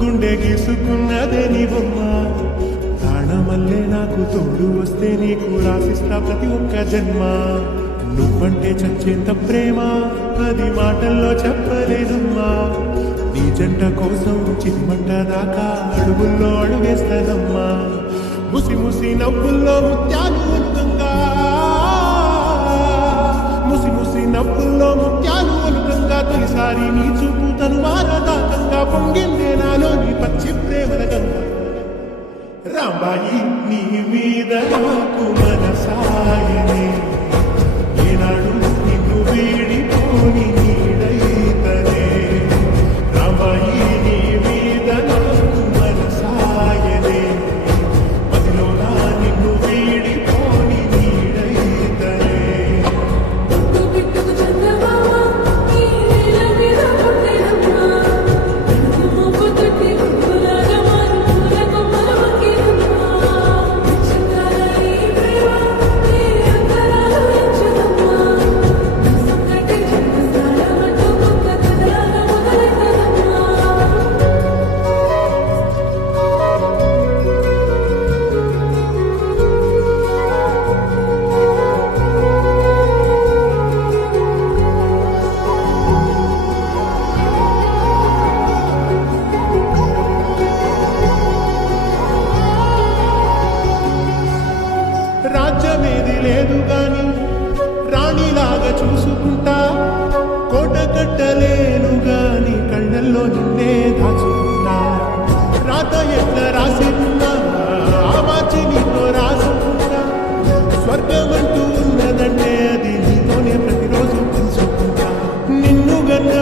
గుండె గీసుకున్నదే నీ బొమ్మ ప్రాణమల్లే నాకు తోడు వస్తే నీకు రాసిస్తా ప్రతి ఒక్క జన్మ నువ్వంటే చచ్చేంత ప్రేమ అది మాటల్లో చెప్పలేదమ్మా నీ జంట కోసం చిమ్మంట దాకా అడుగుల్లో అడుగేస్తానమ్మా ముసి ముసి నవ్వుల్లో ముత్యాలు ఒలుకంగా ముసి ముసి నవ్వుల్లో ముత్యాలు ఒలుకంగా తొలిసారి నీ చూపు తనువారదాకంగా పొంగిందే నాలోని పచ్చి ప్రేమల గంగ రాంబాయి నీ మీద నాకు మనసాయనే ఏనాడు నిన్ను వీడిపోని నీడైతనే రాంబాయి నీ మీద నాకు మనసాయనే మదిలోనా నిన్ను వీడిపోని నీడైతనే రాజ్యమేది లేదు గాని రాణిలాగా చూసుకుంటా కోట కట్టలేను గాని కళ్ళల్లో నిన్నే దాచుకుంటా రాత ఎట్లా రాసి ఉన్నా ఆ మార్చి నీతో రాసుకుంటా స్వర్గమంటూ ఉన్నదంటే అది నీతోనే ప్రతిరోజు తెలుసుకుంటా నిన్ను గన్న